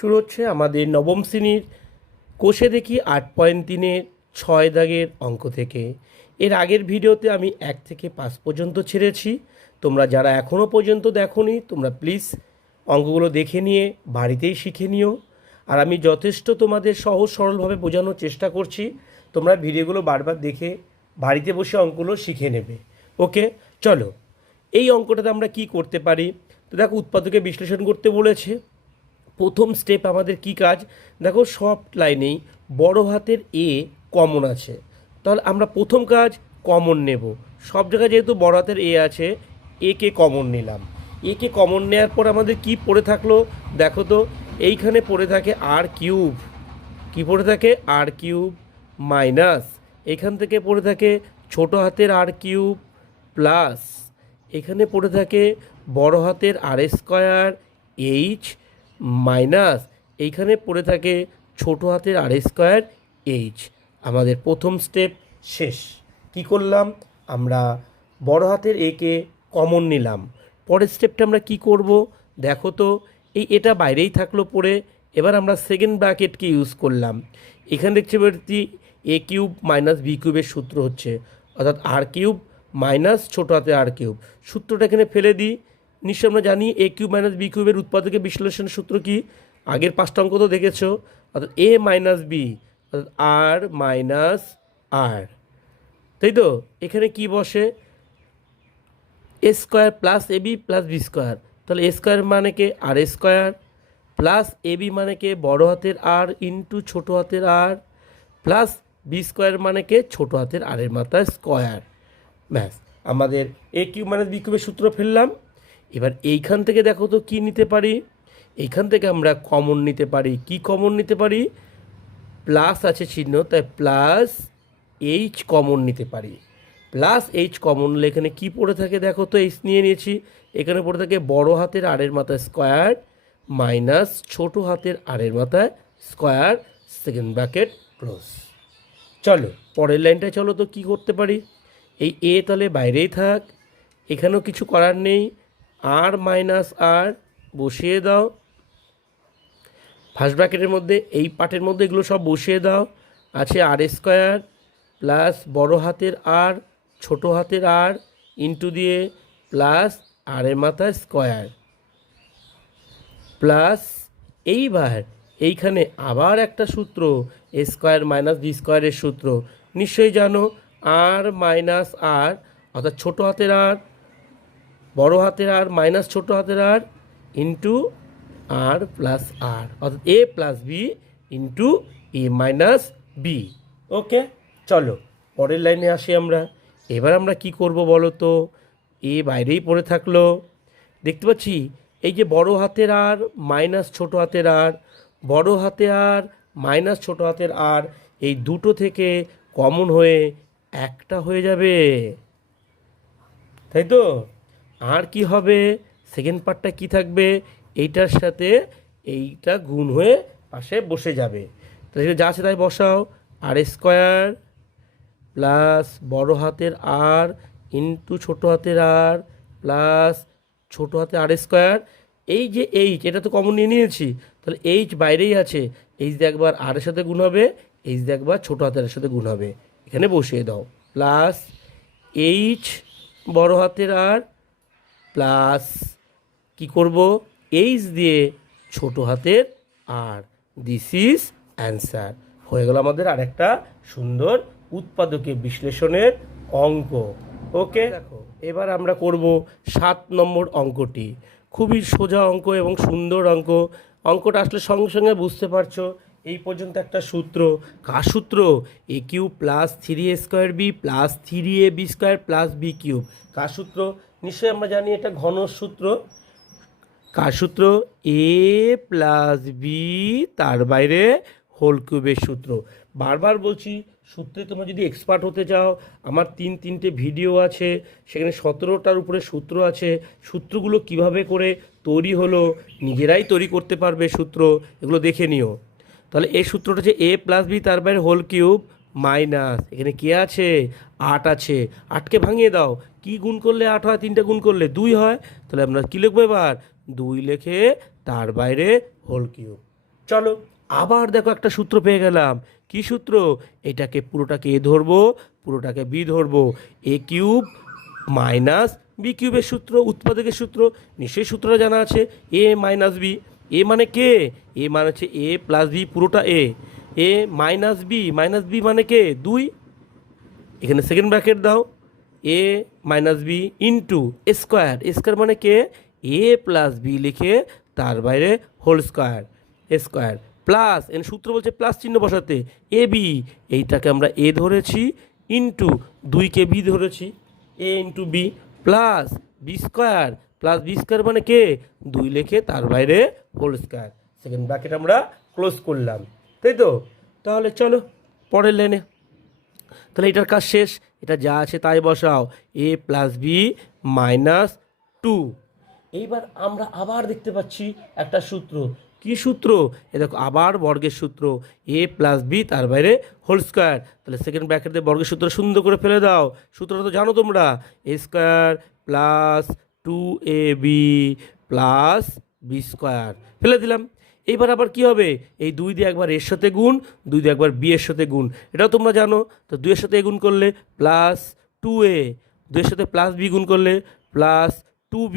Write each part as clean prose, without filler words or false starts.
শুরু হচ্ছে আমাদের নবম শ্রেণীর কোষে দেখি 8.3-এর 6 দাগের অঙ্ক থেকে। এর আগের ভিডিওতে আমি 1 থেকে 5 পর্যন্ত ছেড়েছি। তোমরা যারা এখনও পর্যন্ত দেখোনি তোমরা প্লিজ অঙ্কগুলো দেখে নিয়ে বাড়িতেই শিখে নিও। আর আমি যথেষ্ট তোমাদের সহজ সরলভাবে বোঝানোর চেষ্টা করছি। তোমরা ভিডিওগুলো বারবার দেখে বাড়িতে বসে অঙ্কগুলো শিখে নেবে। ওকে, চলো এই অঙ্কটাতে আমরা কি করতে পারি। তো দেখো, উৎপাদকে বিশ্লেষণ করতে বলেছে। প্রথম স্টেপ আমাদের কি কাজ, দেখো সব লাইনেই বড় হাতের এ কমন আছে, তাহলে আমরা প্রথম কাজ কমন নেব। সব জায়গায় যেহেতু বড় হাতের এ আছে, একে কমন নিলাম। একে কমন নেওয়ার পর আমাদের কি পড়ে থাকলো, দেখো তো এইখানে পড়ে থাকে আর কিউব। কি পড়ে থাকে? আর কিউব মাইনাস এখান থেকে পড়ে থাকে ছোট হাতের আর কিউব প্লাস এখানে পড়ে থাকে বড় হাতের আর স্কয়ার এইচ মাইনাস এইখানে পড়ে থাকে ছোট হাতের আর স্কয়ার এইচ। আমাদের প্রথম স্টেপ শেষ। কি করলাম? আমরা বড় হাতের একে কমন নিলাম। পরের স্টেপটা আমরা কি করব, দেখো তো এটা বাইরেই থাকলো পড়ে। এবার আমরা সেকেন্ড ব্র্যাকেটকে ইউজ করলাম। এখানে দেখতে পাচ্ছি এ কিউব মাইনাস বি কিউবের সূত্র হচ্ছে, অর্থাৎ আর কিউব মাইনাস ছোটো হাতে আর কিউব। সূত্রটা এখানে ফেলে দিই। নিশ্চয় আমরা জানি এ কিউব মাইনাস বি কিউবের উৎপাদকের বিশ্লেষণের সূত্র কি, আগের 5টা অঙ্ক তো দেখেছো, অর্থাৎ এ মাইনাস বি অর্থাৎ আর মাইনাস আর, তাই তো? এখানে কি বসে? এ square plus a B plus b square, তাহলে এ স্কোয়ার মানে কে আর স্কোয়ার প্লাস এ বি মানে কে বড় হাতের আর ইন্টু ছোটো হাতের আর প্লাস বি স্কোয়ার মানে কে ছোটো হাতের আরের মাথায় স্কোয়ার। ব্যাস, আমাদের এ কিউব মাইনাস বি কিউবের সূত্র ফেললাম। এবার এইখান থেকে দেখো তো কি নিতে পারি, এইখান থেকে আমরা কমন নিতে পারি। কি কমন নিতে পারি? প্লাস আছে চিহ্ন, তাই প্লাস এইচ কমন নিতে পারি। প্লাস এইচ কমন নিলে এখানে কী পড়ে থাকে দেখো তো, এইচ নিয়ে নিয়েছি। এখানে পড়ে থাকে বড় হাতের আরের মাথায় স্কোয়ার মাইনাস ছোট হাতের আরের মাথায় স্কোয়ার, সেকেন্ড ব্র্যাকেট ক্লোজ। চলো পরের লাইনটায় চলো তো কি করতে পারি। এই এ তাহলে বাইরেই থাক, এখানেও কিছু করার নেই। আর মাইনাস আর বসিয়ে দাও ফার্স্ট ব্র্যাকেটের মধ্যে, এই পার্টের মধ্যে এগুলো সব বসিয়ে দাও। আছে আর স্কোয়ার প্লাস বড় হাতের আর ছোটো হাতের আর ইন্টু দিয়ে প্লাস আরের মাথায় স্কোয়ার প্লাস এইবার এইখানে আবার একটা সূত্র এ স্কোয়ার মাইনাস বি স্কোয়ারের সূত্র নিশ্চয়ই জানো। আর মাইনাস আর অর্থাৎ ছোটো হাতের আর বড় হাতের আর মাইনাস ছোটো হাতের আর ইন্টু আর প্লাস আর, অর্থাৎ এ প্লাস বি ইন্টু এ মাইনাস বি। ওকে, চলো পরের লাইনে আসি আমরা। এবার আমরা কি করব বলো তো, এ বাইরেই পড়ে থাকলো। দেখতে পাচ্ছি এই যে বড় হাতের আর মাইনাস ছোটো হাতের আর, বড় হাতে আর মাইনাস ছোটো হাতের আর, এই দুটো থেকে কমন হয়ে একটা হয়ে যাবে, তাই তো? আর কি হবে? সেকেন্ড পার্টটা কি থাকবে? এইটার সাথে এইটা গুণ হয়ে পাশে বসে যাবে। তাহলে যা আছে তাই বসাও। আর স্কোয়ার প্লাস বড় হাতের আর ইন্টু ছোটো হাতের আর প্লাস ছোটো হাতের আর স্কোয়ার। এই যে এইচ, এটা তো কমন নিয়ে নিয়েছি, তাহলে এইচ বাইরেই আছে। এইচ দিয়ে একবার আরের সাথে গুণ হবে, এইচ দিয়ে একবার ছোটো হাতের সাথে গুণ হবে, এখানে বসিয়ে দাও। প্লাস এইচ বড় হাতের আর প্লাস কি করব, এইচ দিয়ে ছোট হাতের আর। This is answer. হয়ে গেল আমাদের আরেকটা সুন্দর উৎপাদকে বিশ্লেষণের অঙ্ক। ওকে, দেখো এবার আমরা করব 7 নম্বর অঙ্কটি। খুবই সোজা অঙ্ক এবং সুন্দর অঙ্ক। অঙ্কটা আসলে সঙ্গে সঙ্গে বুঝতে পারছো। এই পর্যন্ত একটা সূত্র, কার সূত্র? A cube plus 3a square b plus 3ab square plus b cube. কার সূত্র? নিশ্চয়ই আমরা জানি এটা ঘন সূত্র। কার সূত্র? এ প্লাস বি তার বাইরে হোল কিউবের সূত্র। বারবার বলছি, সূত্রে তোমরা যদি এক্সপার্ট হতে চাও, আমার 3টে ভিডিও আছে, সেখানে 17টার উপরে সূত্র আছে। সূত্রগুলো কিভাবে করে তৈরি হলো নিজেরাই তৈরি করতে পারবে সূত্র, এগুলো দেখে নিও। তাহলে এই সূত্রটা হচ্ছে এ প্লাস বি তার বাইরে হোল কিউব মাইনাস এখানে কে আছে? 8 আছে। 8কে ভাঙিয়ে দাও, কি গুণ করলে 8 হয়? 3টে গুণ করলে 2 হয়। তাহলে আমরা কী লিখবো এবার? 2 লিখে তার বাইরে হোল কিউব। চলো আবার দেখো একটা সূত্র পেয়ে গেলাম। কি সূত্র? এটাকে পুরোটাকে এ ধরবো, পুরোটাকে বি ধরবো। এ কিউব মাইনাস বি কিউবের সূত্র, উৎপাদকের সূত্র নিশ্চয়ই সূত্রটা জানা আছে। এ মাইনাস বি, এ মানে কে? এ মানে হচ্ছে এ প্লাস বি, পুরোটা এ। এ মাইনাস বি মানে কে? 2। এখানে সেকেন্ড ব্র্যাকেট দাও। A minus b into square, square মানে কে? এ প্লাস বি লিখে তার বাইরে হোল স্কোয়ার, স্কোয়ার প্লাস এর সূত্র বলছে প্লাস চিহ্ন বসাতে। এ বি, এইটাকে আমরা এ ধরেছি, ইন্টু 2কে বি ধরেছি, a into b plus b square, plus b square মানে কে? 2 লিখে তার বাইরে হোল স্কোয়ার। সেকেন্ড ব্র্যাকেট আমরা ক্লোজ করলাম, তাই তো? তাহলে চলো পরের লাইনে। তাহলে এটার কাজ শেষ, এটা যা আছে তাই বসাও। এ প্লাস বি মাইনাস 2। এইবার আমরা আবার দেখতে পাচ্ছি একটা সূত্র। কি সূত্র? এ দেখো আবার বর্গের সূত্র, এ প্লাস বি তার বাইরে হোল স্কোয়ার। তাহলে সেকেন্ড ব্র্যাকেট দিয়ে বর্গের সূত্র সুন্দর করে ফেলে দাও। সূত্রটা তো জানো তোমরা, a square plus 2ab plus b square, ফেলে দিলাম। এইবার আবার কি হবে? এই 2 দিয়ে একবার এর সাথে গুণ, 2 দিয়ে একবার বি এর সাথে গুণ, এটাও তোমরা জানো। তো 2 এর সাথে গুণ করলে প্লাস 2a, 2 এর সাথে প্লাস বি গুণ করলে প্লাস 2b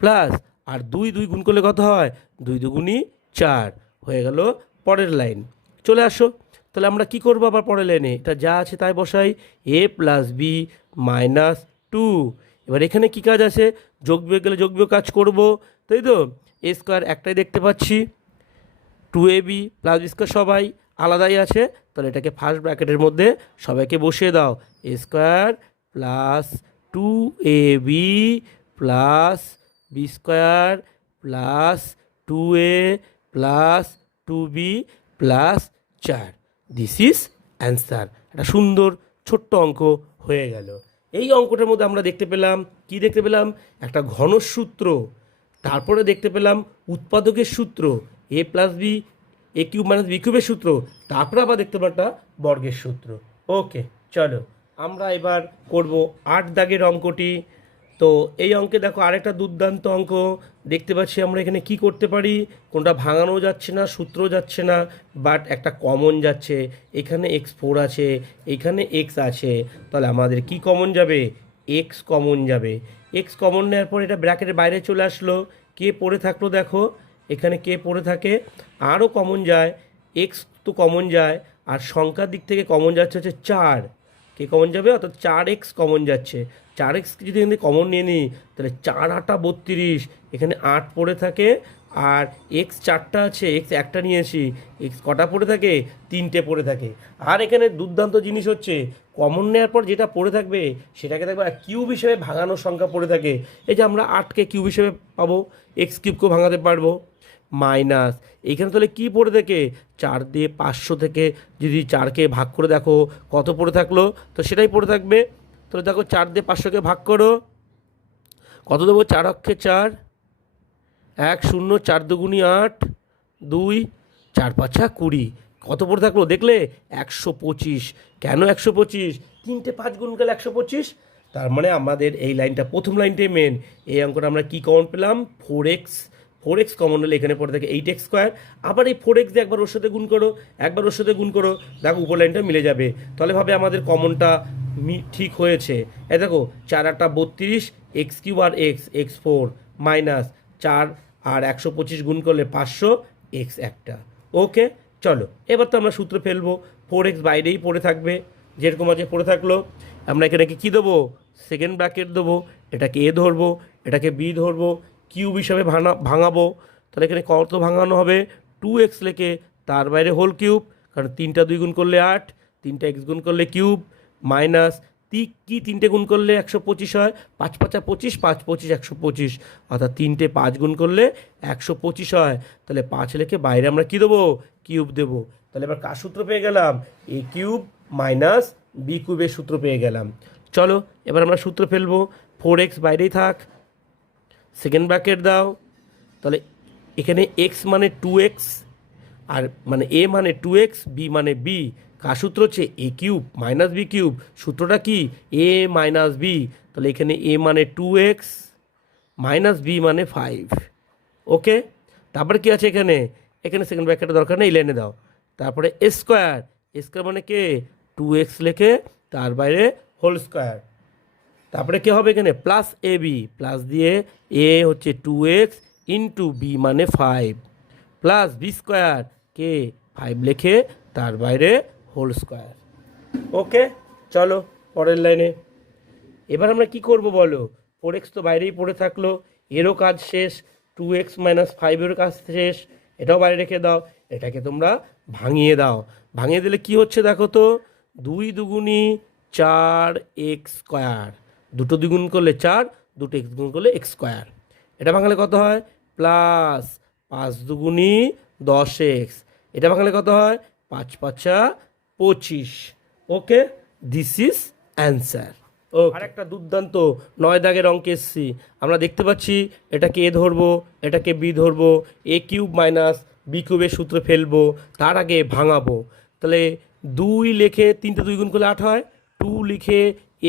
প্লাস, আর 2 গুণ করলে কত হয়? 2 দুগুণই 4 হয়ে গেল। পরের লাইন চলে আসো। তাহলে আমরা কি করবো আবার পরের লাইনে? এটা যা আছে তাই বসাই, এ প্লাস বি মাইনাস 2। এবার এখানে কি কাজ আছে? যোগ বিয়োগ গেলে যোগ বিয়োগ কাজ করব, তাই তো? এ স্কোয়ার একটাই দেখতে পাচ্ছি, 2ab প্লাস বি স্কোয়ার সবাই আলাদাই আছে। তাহলে এটাকে ফার্স্ট ব্র্যাকেটের মধ্যে সবাইকে বসিয়ে দাও। A square plus 2ab plus b square plus 2a plus 2b plus 4। This is answer. একটা সুন্দর ছোট্ট অঙ্ক হয়ে গেল। এই অঙ্কটার মধ্যে আমরা দেখতে পেলাম, কি দেখতে পেলাম? একটা ঘনসূত্র, তারপরে দেখতে পেলাম উৎপাদকের সূত্র এ প্লাস বি, এ কিউব মাইনাস বি কিউবের সূত্র, তারপরে আবার দেখতে পেলাম একটা বর্গের সূত্র। ওকে, চলো আমরা এবার করব 8 দাগের অঙ্কটি। তো এই অঙ্কে দেখো আরেকটা দুর্দান্ত অঙ্ক দেখতে পাচ্ছি। আমরা এখানে কি করতে পারি? কোনটা ভাঙানো যাচ্ছে না, সূত্র যাচ্ছে না, বাট একটা কমন যাচ্ছে। এখানে x4 আছে, এখানে x আছে, তাহলে আমাদের কি কমন যাবে? x কমন যাবে। x কমন নেওয়ার পর এটা ব্র্যাকেটের বাইরে চলে আসলো। কে পড়ে থাকলো দেখো, এখানে কে পড়ে থাকে? আরও কমন যায়, x তো কমন যায়, আর সংখ্যার দিক থেকে কমন যাচ্ছে হচ্ছে 4। কে কমন যাবে? অর্থাৎ 4x কমন যাচ্ছে। 4x যদি এখানে কমন নিয়ে নিই, তাহলে 4 8 32, এখানে 8 পড়ে থাকে, আর x 4টা আছে, x একটা নিয়েছি, x কটা পড়ে থাকে? 3টে পড়ে থাকে। আর এখানে দুর্দান্ত জিনিস হচ্ছে, কমন নেওয়ার পর যেটা পড়ে থাকবে সেটাকে দেখবে কিউব হিসেবে ভাঙানোর সংখ্যা পড়ে থাকে। এই যে আমরা 8কে কিউব হিসেবে পাবো, এক্স কিউবকেও ভাঙাতে পারবো। মাইনাস এইখানে তাহলে কী পড়ে থাকে? 4 দিয়ে 500 থেকে যদি 4কে ভাগ করে দেখো কত পড়ে থাকলো, তো সেটাই পড়ে থাকবে। তাহলে দেখো 4 দিয়ে 500কে ভাগ করো, কত দেবো? 4 অক্ষে 4, 1 0, 4 দুগুণি 8, 2 4 5 20, কত পড়ে থাকলো দেখলে? 125। কেন 125? 3টে 5 গুণ গেলে 125। তার মানে আমাদের এই লাইনটা, প্রথম লাইনটাই মেন। এই অঙ্কটা আমরা কী কমন পেলাম? 4x কমন হলে এখানে পড়ে থাকে 8x স্কোয়ার। আবার এই 4x দিয়ে একবার ওর সাথে গুণ করো, একবার ওর সাথে গুণ করো, দেখো উপর লাইনটা মিলে যাবে। তাহলে ভাবে আমাদের কমনটা ঠিক হয়েছে। এই দেখো 4 8 32, এক্স কিউব আর x4 মাইনাস 4 আর 125 গুণ করলে 500, x একটা। ওকে, চলো এবার তো আমরা সূত্র ফেলবো। 4x বাইরেই পড়ে থাকবে, যেরকম আছে পড়ে থাকলো। আমরা এখানে কী দেবো? সেকেন্ড ব্র্যাকেট দেবো, এটাকে এ ধরবো, এটাকে বি ধরবো, কিউব হিসাবে ভাঙাবো। তাহলে এখানে কত ভাঙানো হবে? 2x লেখে তার বাইরে হোল কিউব, কারণ 3টা 2 গুণ করলে 8, 3টা x গুণ করলে কিউব, মাইনাস কি 3টে গুণ করলে 125 হয়? 5 5 25, 5 25 125, অর্থাৎ 3টে 5 গুণ করলে 125 হয়। তাহলে 5 লেখে বাইরে আমরা কী দেবো? কিউব দেবো। তাহলে এবার কার সূত্র পেয়ে গেলাম? এ কিউব মাইনাস বি কিউবের সূত্র পেয়ে গেলাম। চলো এবার আমরা সূত্র ফেলবো। 4x বাইরেই থাক, সেকেন্ড ব্র্যাকেট দাও। তাহলে এখানে x মানে 2x, আর মানে a মানে 2x, b মানে b। কার সূত্র হচ্ছে? a cube minus b cube. সূত্রটা কি? a minus b। তাহলে এখানে a মানে 2x মাইনাস b মানে 5। ওকে, তারপর কি আছে এখানে? এখানে সেকেন্ড ব্র্যাকেটের দরকার নেই, এই লাইনে দাও। তারপরে স্কোয়ার, স্কোয়ার মানে কে 2x লেখে তার বাইরে হোল স্কোয়ার। তারপরে কে হবে এখানে প্লাস এ বি, প্লাস দিয়ে এ হচ্ছে 2x ইন্টু বি মানে 5 প্লাস বি স্কোয়ার কে 5 লেখে তার বাইরে হোল স্কোয়ার। ওকে, চলো পরের লাইনে। এবার আমরা কি করব বলো, 4x তো বাইরেই পড়ে থাকলো, এরও কাজ শেষ, 2x মাইনাস 5 কাজ শেষ, এটাও বাইরে রেখে দাও। এটাকে তোমরা ভাঙিয়ে দাও, ভাঙিয়ে দিলে কি হচ্ছে দেখো তো, 2 দুগুণি 4x স্কোয়ার, দুটো দ্বিগুণ করলে 4, দুটো x গুণ করলে x স্কোয়ার। এটা ভাঙলে কত হয় প্লাস 5 দুগুণি 10x, এটা ভাঙলে কত হয় 5 5 25। ওকে, দিস ইজ অ্যান্সার। ও আর একটা দুর্দান্ত 9 দাগের অঙ্ক এসছি, আমরা দেখতে পাচ্ছি এটাকে এ ধরবো, এটাকে বি ধরবো, এ কিউব মাইনাস বি কিউবের সূত্র ফেলবো, তার আগে ভাঙাবো। তাহলে 2 লিখে 3টে 2 গুণ করলে 8 হয়, 2 লিখে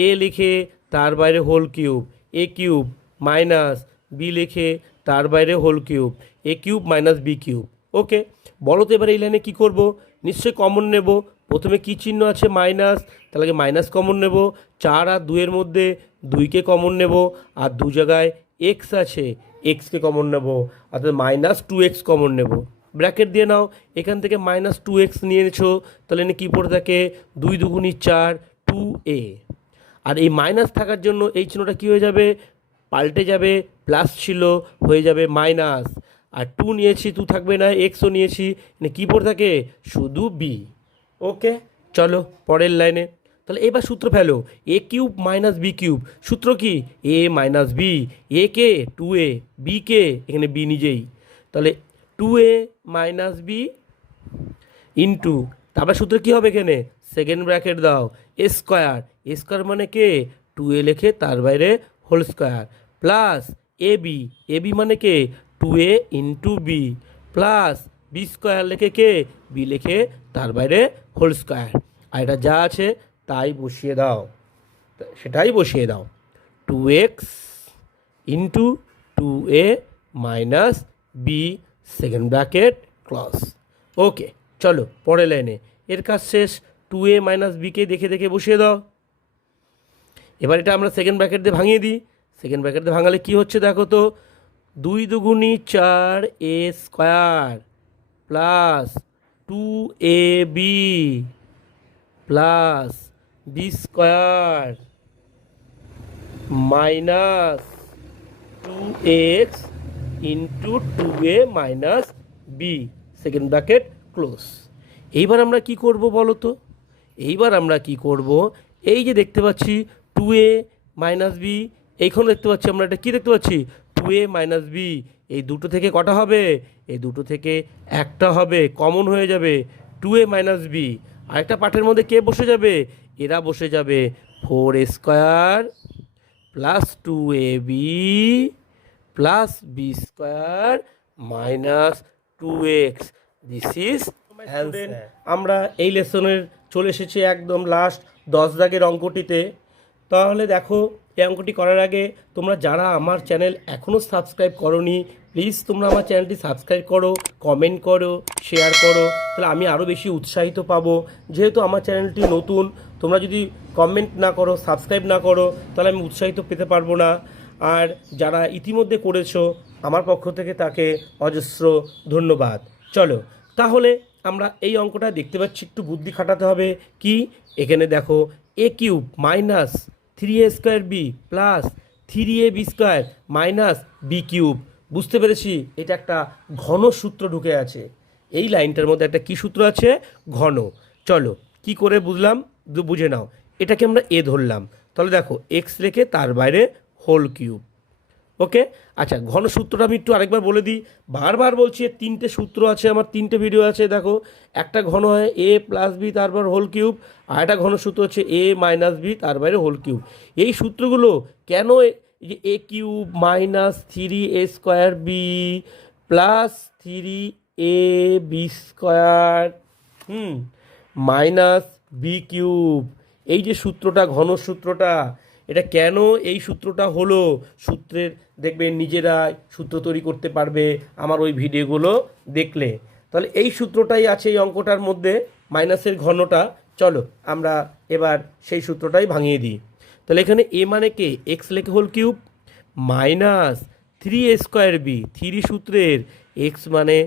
এ লিখে তার বাইরে হোল কিউব, এ কিউব মাইনাস বি লিখে তার বাইরে হোল কিউব, এ কিউব মাইনাস বি কিউব। ওকে, বলো তো এবার এই লাইনে কী করবো, নিশ্চয়ই কমন নেব। প্রথমে কি চিহ্ন আছে মাইনাস, তাহলে মাইনাস কমন নেব, 4 আর 2-এর মধ্যে 2কে কমন নেব, আর 2 জায়গায় এক্স আছে এক্সকে কমন নেব, অর্থাৎ মাইনাস 2x কমন নেব। ব্র্যাকেট দিয়ে নাও, এখান থেকে মাইনাস 2x নিয়েছো, তাহলে এনে কী পড়ে থাকে 2 দুগুণি 4 2a। আর এই মাইনাস থাকার জন্য এই চিহ্নটা কী হয়ে যাবে, পাল্টে যাবে, প্লাস ছিল হয়ে যাবে মাইনাস, আর 2 নিয়েছি 2 থাকবে না, এক্সও নিয়েছি, মানে কী পড়ে থাকে শুধু বি। ওকে, চলো পরের লাইনে। তাহলে এবার সূত্র ফেলো, এ কিউব মাইনাস বি কিউব, সূত্র কি এ মাইনাস বি, এ কে 2a, বি কে এখানে বি নিজেই, তাহলে 2a মাইনাস বি ইন্টু, তারপর সূত্র কী হবে এখানে সেকেন্ড ব্র্যাকেট দাও, এ স্কোয়ার, এ স্কোয়ার মানে কে 2a লেখে তার বাইরে whole square, plus a b মানে কে 2a into b, plus b square লেখে কে বি লেখে তার বাইরে হোল স্কোয়ার। আর এটা যা আছে তাই বসিয়ে দাও, সেটাই বসিয়ে দাও, 2x into 2a minus b second bracket close. Okay, চলো পরের লাইনে, এর কাজ শেষ, 2a মাইনাস বিকে দেখে দেখে বসিয়ে দাও। এবার এটা আমরা সেকেন্ড ব্র্যাকেট দিয়ে ভাঙিয়ে দিই, সেকেন্ড ব্র্যাকেট দিয়ে ভাঙালে কী হচ্ছে দেখো তো, 2 দুগুণি 4a square plus 2ab plus b square minus 2x into 2a minus b second bracket close. এইবার আমরা কি করব বলো তো, এইবার আমরা কি করব, এই যে দেখতে পাচ্ছি 2a মাইনাস বি, এইখানে দেখতে পাচ্ছি আমরা এটা কী দেখতে পাচ্ছি 2a মাইনাস বি, এই দুটো থেকে কটা হবে, এই দুটো থেকে একটা হবে, কমন হয়ে যাবে 2a মাইনাস বি। আরেকটা পাঠের মধ্যে কে বসে যাবে, এরা বসে যাবে 4a square plus 2ab plus b square minus 2x। This is answer. আমরা এই লেসনের চলে এসেছি একদম লাস্ট 10 দাগের অঙ্কটিতে। তাহলে দেখো, এই অঙ্কটি করার আগে তোমরা যারা আমার চ্যানেল এখনও সাবস্ক্রাইব করোনি, প্লিজ তোমরা আমার চ্যানেলটি সাবস্ক্রাইব করো, কমেন্ট করো, শেয়ার করো, তাহলে আমি আরও বেশি উৎসাহিত পাবো। যেহেতু আমার চ্যানেলটি নতুন, তোমরা যদি কমেন্ট না করো, সাবস্ক্রাইব না করো, তাহলে আমি উৎসাহিত পেতে পারবো না। আর যারা ইতিমধ্যে করেছো, আমার পক্ষ থেকে তাকে অজস্র ধন্যবাদ। চলো তাহলে আমরা এই অঙ্কটা দেখতে পাচ্ছি, একটু বুদ্ধি খাটাতে হবে। কি, এখানে দেখো a cube minus 3a square b plus 3ab square minus b cube. বুঝতে পেরেছি, এটা একটা ঘন সূত্র ঢুকে আছে। এই লাইনটার মধ্যে একটা কি সূত্র আছে, ঘন। চলো কি করে বুঝলাম বুঝে নাও। এটাকে আমরা এ ধরলাম, তাহলে দেখো এক্স রেখে তার বাইরে হোল কিউব। ওকে, আচ্ছা ঘন সূত্রটা আমি একটু আরেকবার বলে দিই, বারবার বলছি 3টে সূত্র আছে, আমার 3টে ভিডিও আছে। দেখো, একটা ঘন হয় এ প্লাস বি তারপর হোল কিউব, আর একটা ঘন সূত্র হচ্ছে এ মাইনাস বি তার বাইরে হোল কিউব। এই সূত্রগুলো কেন, এই যে a cube minus 3a square b plus 3ab square minus b cube, এই যে সূত্রটা ঘন সূত্রটা, এটা কেন এই সূত্রটা হলো, সূত্রের দেখবে নিজেরা সূত্র তৈরি করতে পারবে আমার ওই ভিডিওগুলো দেখলে। তাহলে এই সূত্রটাই আছে এই অঙ্কটার মধ্যে, মাইনাসের ঘনটা। চলো আমরা এবার সেই সূত্রটাই ভাঙিয়ে দিই। তাহলে এখানে এ মানে কে, এক্স লেখে হোল কিউব মাইনাস 3a²b, 3 সূত্রের এক্স মানে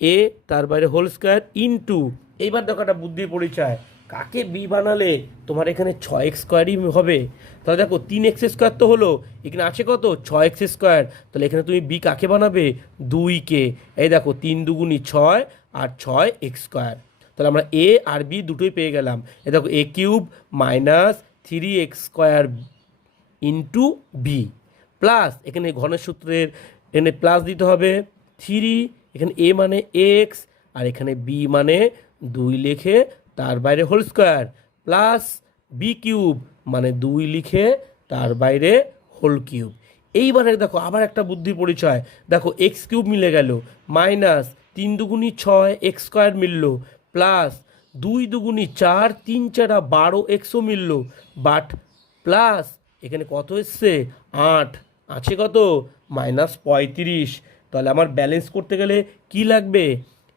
এ তার বাইরে হোল স্কোয়ার ইন্টু, এইবার দেখো একটা বুদ্ধির পরিচয়, কাকে বি বানালে তোমার এখানে 6x² হবে। তাহলে দেখো 3x² তো হলো, এখানে আছে কত 6x², তাহলে এখানে তুমি বি কাকে বানাবে 2কে। এই দেখো 3 দুগুণি 6 আর 6x², তাহলে আমরা এ আর বি দুটোই পেয়ে গেলাম। এই দেখো a³ minus 3x² into b plus, এখানে ঘনের সূত্রের এখানে প্লাস দিতে হবে 3, এখানে এ মানে এক্স আর এখানে বি মানে 2 লিখে তার বাইরে হোল স্কোয়ার প্লাস b³ মানে 2 লিখে তার বাইরে হোল কিউব। এইবারে দেখো আবার একটা বুদ্ধির পরিচয়, দেখো x³ মিলে গেল মাইনাস 3 দুগুণি 6 x² মিলল প্লাস 2 দুগুণি 4 3 4 12xও মিলল, বাট প্লাস এখানে কত এসছে 8 আছে কত -35। তাহলে আমার ব্যালেন্স করতে গেলে কি লাগবে,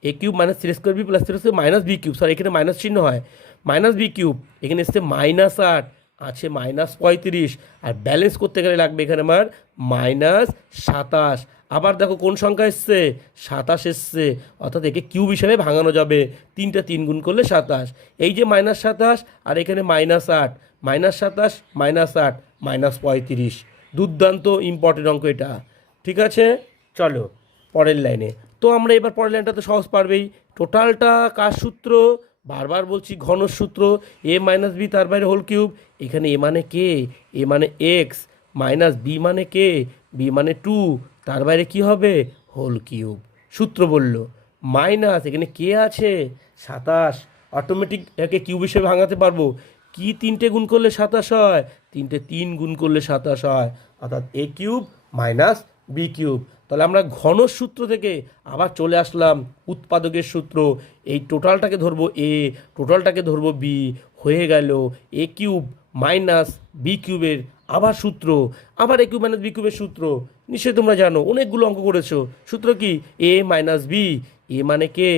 a³ minus 3² plus 3 minus b³, sorry এখানে মাইনাস চিহ্ন হয়, মাইনাস b³, এখানে এসছে -8 আছে -35, আর ব্যালেন্স করতে গেলে লাগবে এখানে আমার -27। আবার দেখো কোন সংখ্যা এসছে 27 এসছে, অর্থাৎ একে কিউব হিসাবে ভাঙানো যাবে, 3টা 3 গুণ করলে 27, এই যে -27 আর এখানে -8, -27 -8 -35, দুর্দান্ত ইম্পর্টেন্ট অঙ্ক এটা। ঠিক আছে, চলো পরের লাইনে। তো আমরা এবার পরের লাইনটা তো সহজ পারবেই, টোটালটা কার সূত্র, বারবার বলছি ঘন সূত্র, a মাইনাস বি তার বাইরে হোল কিউব, এখানে এ মানে কে, এ মানে এক্স মাইনাস বি মানে কে, বি মানে 2 তার বাইরে কি হবে হোল কিউব। সূত্র বলল মাইনাস এখানে কে আছে 27, অটোমেটিক একে কিউব হিসেবে ভাঙাতে পারবো, কি 3টে গুণ করলে 27 হয়, 3টে 3 গুণ করলে 27 হয়, অর্থাৎ a³ মাইনাস b³। তাহলে আমরা ঘন সূত্র থেকে আবার চলে আসলাম উৎপাদকের সূত্র, এই টোটালটাকে ধরবো এ, টোটালটাকে ধরবো বি, হয়ে গেল a³ মাইনাস b³ আবার সূত্র, আবার a³ মাইনাস b³ সূত্র নিশ্চয়ই তোমরা জানো, অনেকগুলো অঙ্ক করেছো। সূত্র কি a মাইনাস বি, এ মানে কে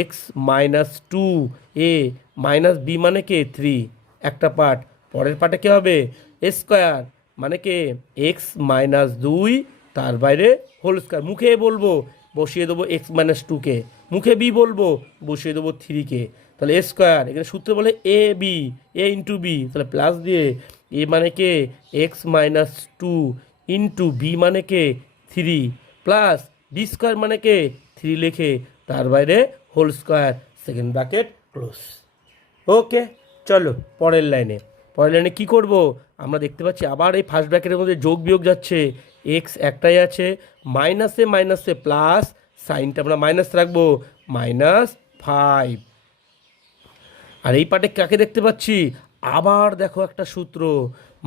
এক্স মাইনাস 2, এ মাইনাস বি মানে কে 3, একটা পার্ট, পরের পার্টে কী হবে স্কোয়ার মানে কে এক্স মাইনাস 2 তার বাইরে হোল স্কোয়ার, মুখে বলবো বসিয়ে দেবো এক্স মাইনাস 2কে, মুখে বি বলবো বসিয়ে দেবো 3কে, তাহলে স্কোয়ার, এখানে সূত্র বলে A B, A into B, তাহলে প্লাস দিয়ে এ মানে কে এক্স মাইনাস 2 ইন্টু বি মানে কে 3 প্লাস বি স্কোয়ার মানে কে 3 লিখে তার বাইরে whole square, second bracket close. Okay, চলো পরের লাইনে। পরের লাইনে কী করবো, আমরা দেখতে পাচ্ছি আবার এই ফার্স্ট ব্র্যাকেটের মধ্যে যোগ বিয়োগ যাচ্ছে, এক্স একটাই আছে, মাইনাসে মাইনাসে প্লাস, সাইনটা আমরা মাইনাস রাখবো -5, আর এই পার্টে কাকে দেখতে পাচ্ছি আবার দেখো একটা সূত্র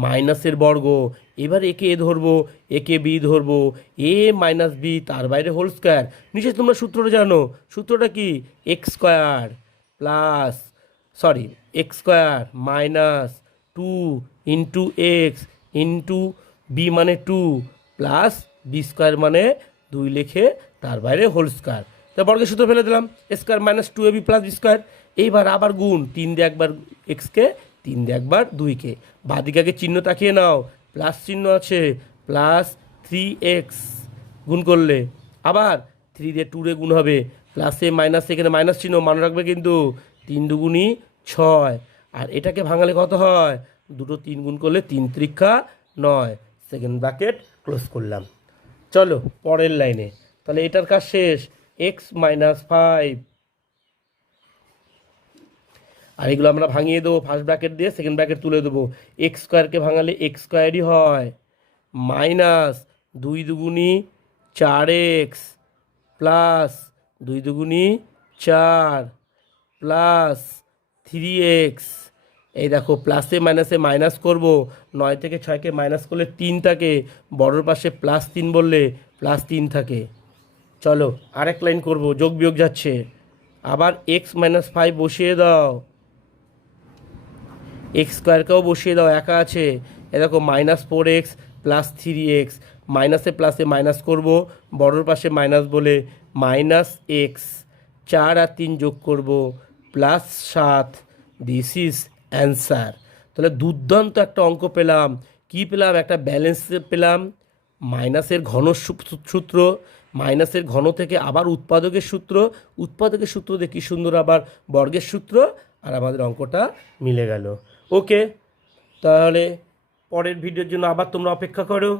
মাইনাসের বর্গ, এবার একে এ ধরবো একে বি ধরবো, এ মাইনাস বি তার বাইরে হোল স্কোয়ার, নিশ্চয়ই তোমরা সূত্রটা জানো, সূত্রটা কি x² plus x² minus 2 into x into b মানে 2 প্লাস b² মানে 2 লিখে তার বাইরে হোল স্কোয়ার, তা বর্গের সূত্র ফেলে দিলাম square minus 2ab plus b², এইবার আবার গুণ 3 দিয়ে একবার এক্সকে, 3 দিয়ে একবার 2কে, বাদিকে আগে চিহ্ন তাকিয়ে নাও, প্লাস চিহ্ন আছে প্লাস 3x গুণ করলে আবার 3 দিয়ে 2 রে গুণ হবে, প্লাসে মাইনাসে এখানে মাইনাস চিহ্ন মনে রাখবে কিন্তু, 3 দুগুণি 6, আর এটাকে ভাঙালে কত হয়, দুটো 3 গুণ করলে 3 × 9, সেকেন্ড ব্র্যাকেট ক্লোজ করলাম। চলো পরের লাইনে, তাহলে এটার কাজ শেষ, x মাইনাস 5, আর এগুলো আমরা ভাঙিয়ে দেবো ফার্স্ট ব্র্যাকেট দিয়ে, সেকেন্ড ব্র্যাকেট তুলে দেবো, x² ভাঙালে x² হয় minus 2 দুগুণি 4x plus 2 দুগুণি 4 plus 3x, এই দেখো প্লাসে মাইনাসে মাইনাস করবো, 9 থেকে 6কে মাইনাস করলে 3 থাকে, বড়োর পাশে +3 বললে +3 থাকে। চলো আরেক লাইন করবো, যোগ বিয়োগ যাচ্ছে, আবার x মাইনাস 5 বসিয়ে দাও, x²কেও বসিয়ে দাও, একা আছে, এ দেখো -4x প্লাস 3x, মাইনাসে প্লাসে মাইনাস করবো, বড়োর পাশে মাইনাস বলে -x 4 আর 3 যোগ করব +7, দিস ইজ অ্যান্সার। তাহলে দুর্দান্ত একটা অঙ্ক পেলাম। কি পেলাম? একটা ব্যালেন্স পেলাম, মাইনাসের ঘন সূত্র, মাইনাসের ঘন থেকে আবার উৎপাদকের সূত্র, উৎপাদকের সূত্র দিয়ে কী সুন্দর আবার বর্গের সূত্র, আর আমাদের অঙ্কটা মিলে গেল। ওকে, তাহলে পরের ভিডিওর জন্য আবার তোমরা অপেক্ষা করো।